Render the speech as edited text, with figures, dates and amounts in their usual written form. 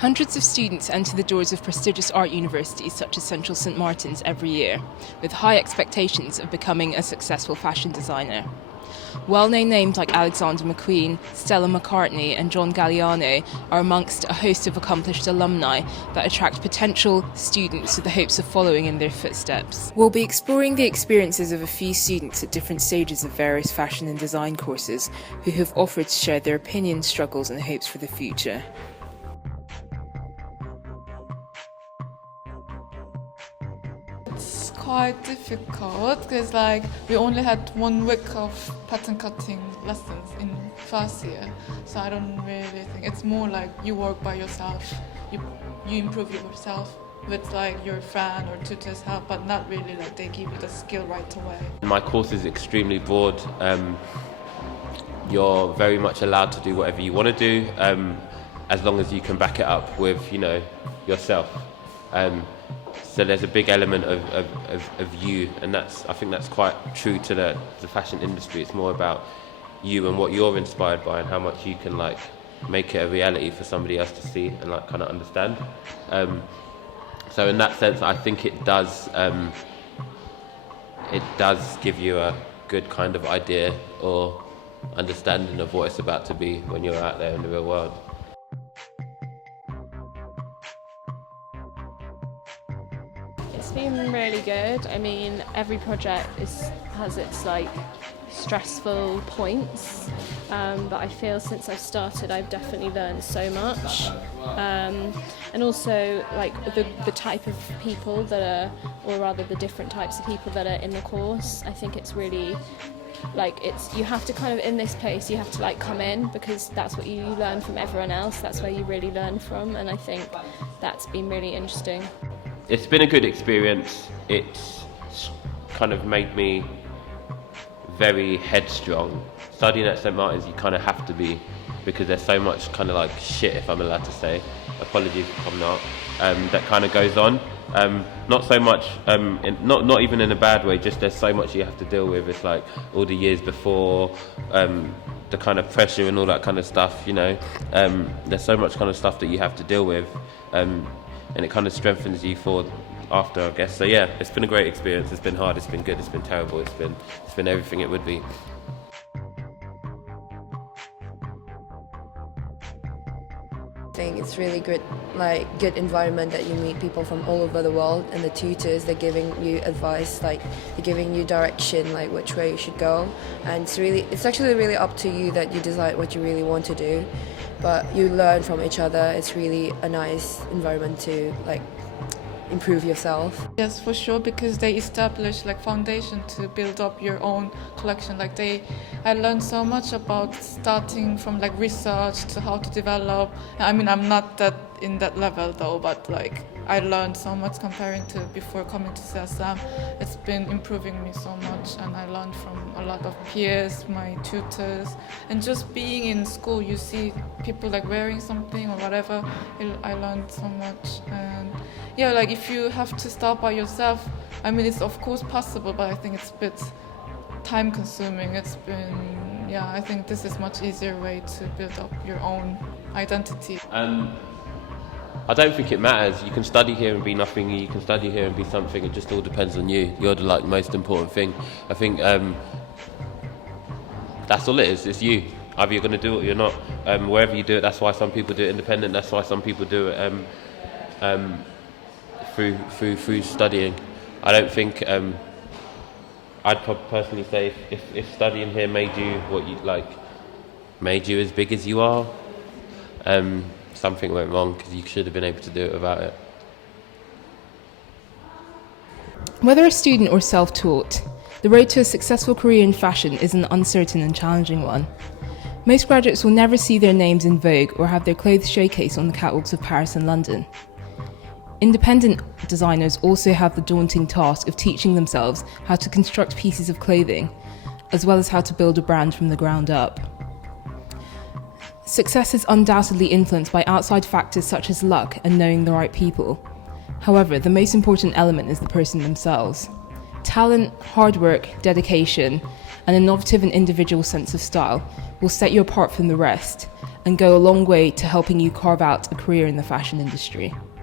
Hundreds of students enter the doors of prestigious art universities such as Central St Martin's every year, with high expectations of becoming a successful fashion designer. Well-known names like Alexander McQueen, Stella McCartney and John Galliano are amongst a host of accomplished alumni that attract potential students with the hopes of following in their footsteps. We'll be exploring the experiences of a few students at different stages of various fashion and design courses who have offered to share their opinions, struggles and hopes for the future. It's quite difficult because we only had 1 week of pattern cutting lessons in first year, so I don't really think it's more like you work by yourself, you improve yourself with your friend or tutor's help, but not really they give you the skill right away. My course is extremely broad. You're very much allowed to do whatever you want to do, as long as you can back it up with yourself. So there's a big element of you, and I think that's quite true to the fashion industry. It's more about you and what you're inspired by and how much you can make it a reality for somebody else to see and kind of understand. So in that sense, I think it does give you a good kind of idea or understanding of what it's about to be when you're out there in the real world. It's been really good. I mean, every project has its stressful points, but I feel since I've started I've definitely learned so much, and also the type of people that are, or rather the different types of people that are in the course. I think it's really you have to kind of, in this place you have to come in, because that's what you learn from everyone else, that's where you really learn from, and I think that's been really interesting. It's been a good experience. It's kind of made me very headstrong. Studying at St Martin's, you kind of have to be, because there's so much kind of shit, if I'm allowed to say, apologies if I'm not, that kind of goes on. Not so much, not even in a bad way, just there's so much you have to deal with. It's all the years before, the kind of pressure and all that kind of stuff, there's so much kind of stuff that you have to deal with, and it kind of strengthens you for after, I guess. So yeah, it's been a great experience. It's been hard, it's been good, it's been terrible, it's been everything it would be. I think it's really good, good environment that you meet people from all over the world, and the tutors, they're giving you advice, they're giving you direction, which way you should go, and it's actually really up to you that you decide what you really want to do, but you learn from each other. It's really a nice environment to improve yourself. Yes, for sure, because they establish foundation to build up your own collection. I learned so much about starting from research to how to develop. I mean, I'm not in that level though, but I learned so much comparing to before coming to CSM. It's been improving me so much, and I learned from a lot of peers, my tutors, and just being in school, you see people wearing something or whatever. I learned so much, and yeah, if you have to start by yourself, I mean, it's of course possible, but I think it's a bit time consuming. I think this is much easier way to build up your own identity. I don't think it matters. You can study here and be nothing, you can study here and be something. It just all depends on you. You're the most important thing. I think that's all it is. It's you. Either you're going to do it or you're not. Wherever you do it, that's why some people do it independent. That's why some people do it through studying. I don't think I'd personally say if studying here made you what you made you as big as you are, something went wrong, because you should have been able to do it without it. Whether a student or self-taught, the road to a successful career in fashion is an uncertain and challenging one. Most graduates will never see their names in Vogue or have their clothes showcased on the catwalks of Paris and London. Independent designers also have the daunting task of teaching themselves how to construct pieces of clothing, as well as how to build a brand from the ground up. Success is undoubtedly influenced by outside factors such as luck and knowing the right people. However, the most important element is the person themselves. Talent, hard work, dedication, an innovative and individual sense of style will set you apart from the rest and go a long way to helping you carve out a career in the fashion industry.